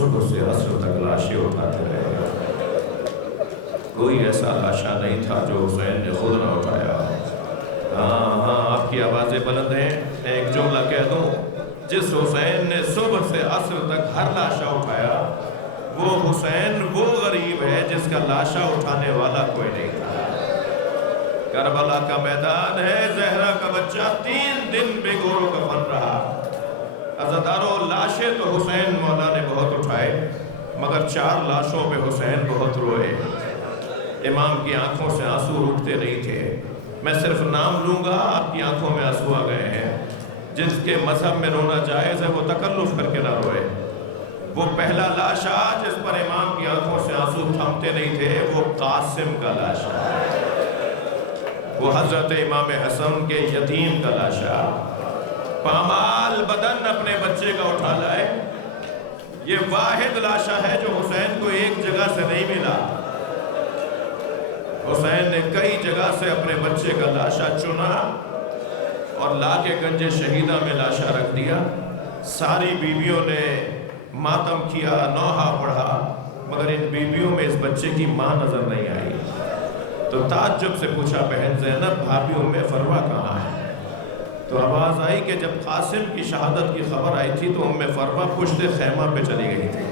صبح سے عصر تک لاشیں اٹھاتے رہے. کوئی ایسا لاشا نہیں تھا جو حسین نے خود نہ اٹھایا. ہاں آپ کی آوازیں بلند ہیں. ایک جملہ کہہ دوں, جس حسین نے صبح سے عصر تک ہر لاشا اٹھایا, وہ حسین وہ غریب ہے جس کا لاشا اٹھانے والا کوئی نہیں تھا. کربلا کا میدان ہے, زہرا کا بچہ 3 دن بے گور و کفن رہا. عزادارو, لاشیں تو حسین مولا نے بہت اٹھائے, مگر 4 لاشوں پہ حسین بہت روئے. امام کی آنکھوں سے آنسو روٹتے نہیں تھے. میں صرف نام لوں گا, آپ کی آنکھوں میں آنسو آ گئے ہیں. جس کے مذہب میں رونا جائز ہے وہ تکلف کر کے نہ روئے. وہ پہلا لاشا جس پر امام کی آنکھوں سے آنسو تھمتے نہیں تھے, وہ قاسم کا لاشا, وہ حضرت امام حسن کے یتیم کا لاشا. پامال بدن اپنے بچے کا اٹھا لائے. یہ واحد لاشا ہے جو حسین کو ایک جگہ سے نہیں ملا. حسین نے کئی جگہ سے اپنے بچے کا لاشا چنا اور لا کے گنج شہیدہ میں لاشا رکھ دیا. ساری بیویوں نے ماتم کیا, نوحہ پڑھا, مگر ان بیویوں میں اس بچے کی ماں نظر نہیں آئی. تو تعجب سے پوچھا, بہن زینب, بھابی ام فروہ کہاں ہے؟ تو آواز آئی کہ جب قاسم کی شہادت کی خبر آئی تھی تو ام فروہ پشت خیمہ پہ چلی گئی تھی.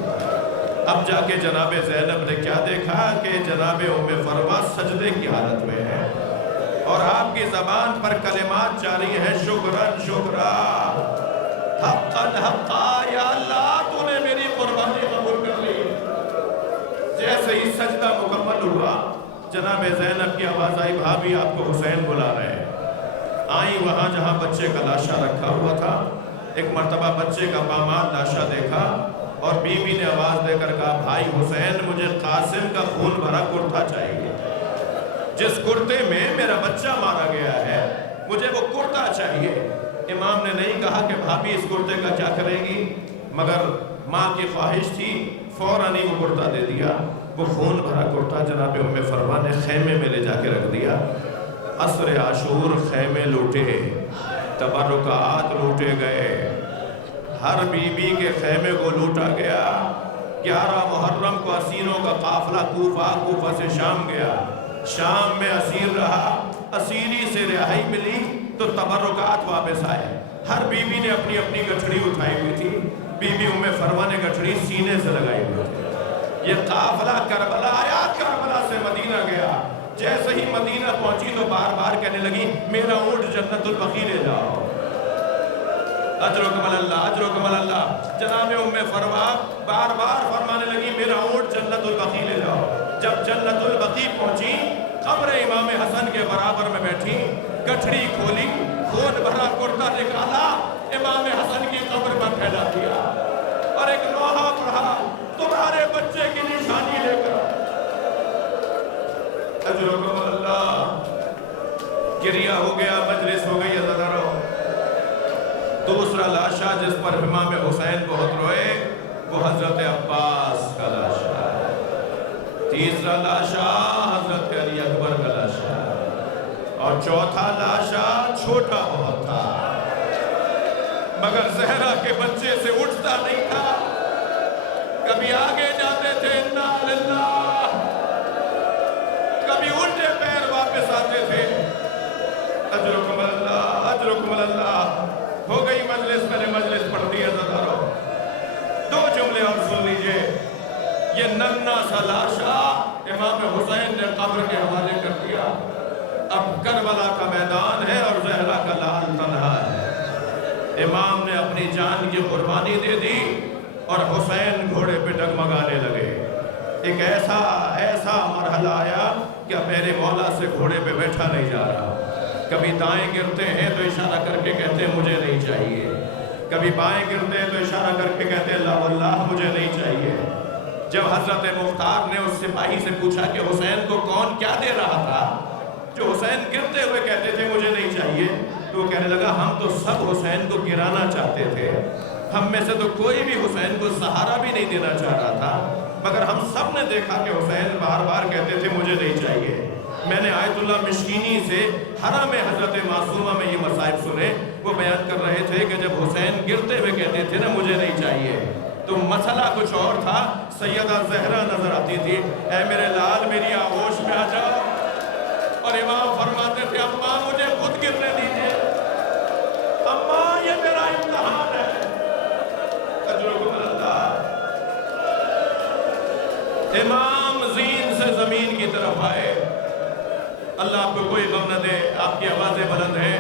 اب جا کے جناب زینب نے کیا دیکھا کہ جناب ام فروہ سجدے کی حالت میں ہے اور آپ کی زبان پر کلمات جاری ہیں, شکرن شکرا, حقاً حقا, یا اللہ تو نے میری قربانی قبول کر لی. جیسے ہی سجدہ مکمل ہوا, جناب زینب کی آواز آئی, بھابی آپ کو حسین بلا رہے ہیں. آئی وہاں جہاں بچے کا لاشا رکھا ہوا تھا. ایک مرتبہ بچے کا پامال لاشا دیکھا اور بیوی نے آواز دے کر کہا, بھائی حسین, مجھے قاسم کا خون بھرا کرتا چاہیے. جس کرتے میں میرا بچہ مارا گیا ہے مجھے وہ کرتا چاہیے. امام نے نہیں کہا کہ بھابی اس کرتے کا کیا کرے گی, مگر ماں کی خواہش تھی, فوراً ہی وہ کرتا دے دیا. وہ خون بھرا کرتا جناب ام فروہ نے خیمے میں لے جا کے رکھ دیا. عصر عاشور خیمے لوٹے, تبرکات لوٹے گئے, ہر بی بی کے خیمے کو لوٹا گیا. 11 محرم کو اسیروں کا قافلہ کوفہ سے شام گیا. شام میں اسیر رہا, اسیری سے رہائی ملی تو تبرکات واپس آئے. ہر بی بی نے اپنی اپنی گٹھڑی اٹھائی ہوئی تھی. بی بی ام فروہ نے گٹھڑی سینے سے لگائی ہوئی تھی. یہ قافلہ کربلا آیا, کربلا سے مدینہ گیا. جیسے ہی مدینہ پہنچی تو بار بار کہنے لگی, میرا اونٹ جنت البقیع لے جاؤ. اجرکم اللہ, اجرکم اللہ. جناب ام فروہ بار بار فرمانے لگی, میرا اونٹ جنت البقیع لے جاؤ. جب جنت البقیع پہنچی, قبر امام حسن کے برابر میں بیٹھی, گٹھڑی کھولی, خون بھرا کرتا نکالا, امام حسن کی قبر پر پھیلا دیا اور ایک نوحہ پڑھا, تمہارے بچے کی نشانی لے کر. اجرکم اللہ. گریہ ہو گیا, مجلس ہو گئی. عزادارو, دوسرا لاشا جس پر امام حسین بہت روئے وہ حضرت عباس کا لاشا ہے. تیسرا لاشا حضرت علی اکبر کا لاشا ہے. اور چوتھا لاشا چھوٹا بہت تھا مگر زہرا کے بچے سے اٹھتا نہیں تھا. کبھی آگے جاتے تھے انا للہ, کبھی الٹے پیر واپس آتے تھے. اجرکم اللہ, اجرکم اللہ. ہو گئی مجلس, میں نے مجلس پڑھ دی. عزادارو, 2 جملے اور سن لیجئے. یہ ننھا سا لاشا امام حسین نے قبر کے حوالے کر دیا. اب کربلا کا میدان ہے اور زہرا کا لال تنہا ہے. امام نے اپنی جان کی قربانی دے دی اور حسین گھوڑے پہ ڈگمگانے لگے. ایک ایسا مرحلہ آیا کہ اب میرے مولا سے گھوڑے پہ بیٹھا نہیں جا رہا. کبھی دائیں گرتے ہیں تو اشارہ کر کے کہتے ہیں مجھے نہیں چاہیے. کبھی بائیں گرتے ہیں تو اشارہ کر کے کہتے ہیں لا واللہ مجھے نہیں چاہیے. جب حضرت مختار نے اس سپاہی سے پوچھا کہ حسین کو کون کیا دے رہا تھا, جو حسین گرتے ہوئے کہتے تھے مجھے نہیں چاہیے, تو وہ کہنے لگا, ہم تو سب حسین کو گرانا چاہتے تھے. ہم میں سے تو کوئی بھی حسین کو سہارا بھی نہیں دینا چاہ رہا تھا, مگر ہم سب نے دیکھا کہ حسین بار بار کہتے تھے مجھے نہیں چاہیے. میں نے آیت اللہ مشکینی سے حرم حضرت معصومہ میں یہ مصائب سنے. وہ بیان کر رہے تھے کہ جب حسین گرتے ہوئے کہتے تھے نا مجھے نہیں چاہیے, تو مسئلہ کچھ اور تھا. سیدہ زہرا نظر آتی تھی, اے میرے لال میری آغوش میں آ جاؤ, اور امام فرماتے تھے اماں مجھے خود گرنے دیجئے, اماں یہ میرا امتحان ہے. اجرکم اللہ. امام زین سے زمین کی طرف آئے. اللہ آپ کو کوئی غم نہ دے, آپ کی آوازیں بلند ہیں.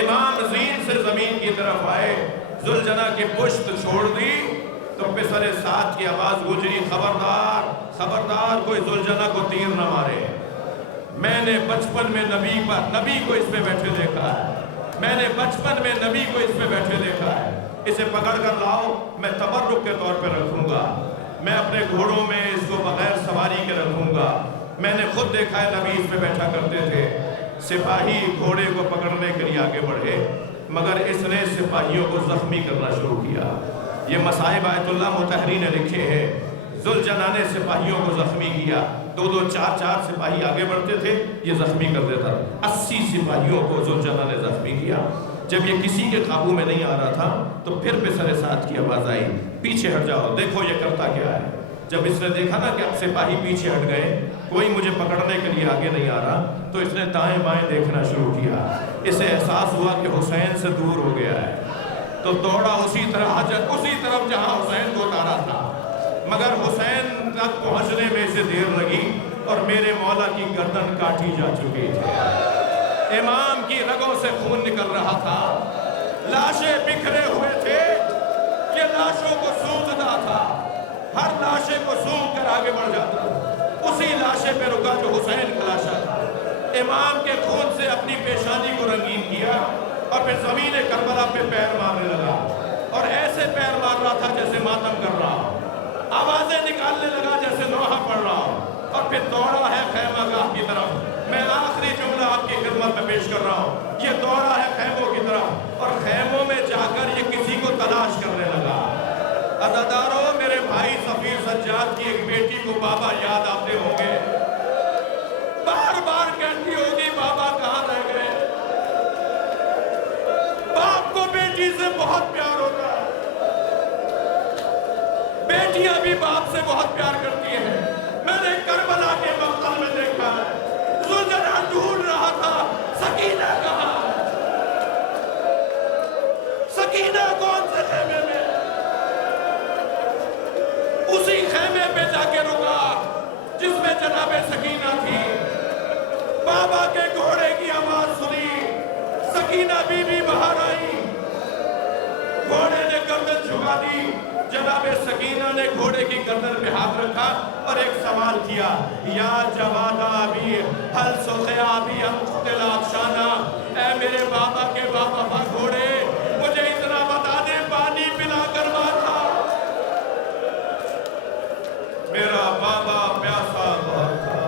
امام زین سے زمین کی طرف آئے, ذوالجناح کی پشت چھوڑ دی تو پسر سعد کی آواز گزری, خبردار خبردار کوئی ذوالجناح کو تیر نہ مارے. میں نے بچپن میں نبی کو اس پہ بیٹھے دیکھا ہے, میں نے بچپن میں نبی کو اس پہ بیٹھے دیکھا ہے. اسے پکڑ کر لاؤ, میں تبرک کے طور پہ رکھوں گا, میں اپنے گھوڑوں میں اس کو بغیر سواری کے رکھوں گا. میں نے خود دیکھا ہے نبی اس پہ بیٹھا کرتے تھے. سپاہی گھوڑے کو پکڑنے کے لیے آگے بڑھے, مگر اس نے سپاہیوں کو زخمی کرنا شروع کیا. یہ مصائب آیت اللہ مطہری نے لکھے ہیں. ذوالجناح نے سپاہیوں کو زخمی کیا, 2-2 4-4 سپاہی آگے بڑھتے تھے, یہ زخمی کر دیتا. 80 سپاہیوں کو ذوالجناح نے زخمی کیا. جب یہ کسی کے قابو میں نہیں آ رہا تھا تو پھر پسر سعد کی آواز آئی, پیچھے ہٹ جاؤ, دیکھو یہ کرتا کیا ہے. جب اس نے دیکھا نا کہ اب سپاہی پیچھے ہٹ گئے, کوئی مجھے پکڑنے کے لیے آگے نہیں آ رہا, تو اس نے دائیں بائیں دیکھنا شروع کیا. اسے احساس ہوا کہ حسین سے دور ہو گیا ہے, تو دوڑا اسی طرف جہاں حسین کو اتارا تھا. مگر حسین تک پہنچنے میں اسے دیر لگی اور میرے مولا کی گردن کاٹی جا چکی تھی. امام کی رگوں سے خون نکل رہا تھا, لاشیں بکھرے ہوئے تھے. یہ لاشوں کو سونگتا تھا, ہر لاشے کو سونگ کر آگے بڑھ جاتا. اسی لاشے پہ رکا جو حسین کا لاشا تھا. امام کے خون سے اپنی پیشانی کو رنگین کیا اور پھر زمین کربلا پہ پیر مارنے لگا, اور ایسے پیر مار رہا تھا جیسے ماتم کر رہا ہو. آوازیں نکالنے لگا جیسے نوحہ پڑھ رہا ہو, اور پھر دوڑا ہے خیمہ گاہ کی طرف. میں آخری جملہ آپ کی خدمت میں پیش کر رہا ہوں. یہ دوڑا ہے خیموں کی طرف, اور خیموں میں جا کر یہ کسی کو تلاش کرنے لگا. عزادارو, میرے بھائی سفیر سجاد کی ایک بیٹی کو بابا یاد آتے ہوں گے, بار بار کہتی ہوگی بابا کہاں رہ گئے. باپ کو بیٹی سے بہت پیار ہوتا ہے, بیٹیاں بھی باپ سے بہت پیار کرتی ہیں. میں نے کربلا کے مقتل میں دیکھا ہے, ذوالجناح ڈھونڈ رہا تھا سکینہ کہاں ہے. سکینہ کون سے خیمے میں؟ اسی خیمے پہ جا کے رکا جس میں جناب سکینہ تھی. بابا کے گھوڑے کی آواز سنی, سکینہ بی بی باہر آئی. گھوڑے نے گردن جھکا دی. جناب سکینہ نے گھوڑے کی گردن پہ ہاتھ رکھا اور ایک سوال کیا, یا جواد آبی حل سخیا آبی ہم قتل افشانہ. اے میرے بابا کے بابا گھوڑے, مجھے اتنا بتا دے پانی پلا کر مارا. میرا بابا پیاسا بہت تھا.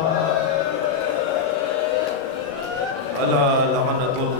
اللہ لعنت اللہ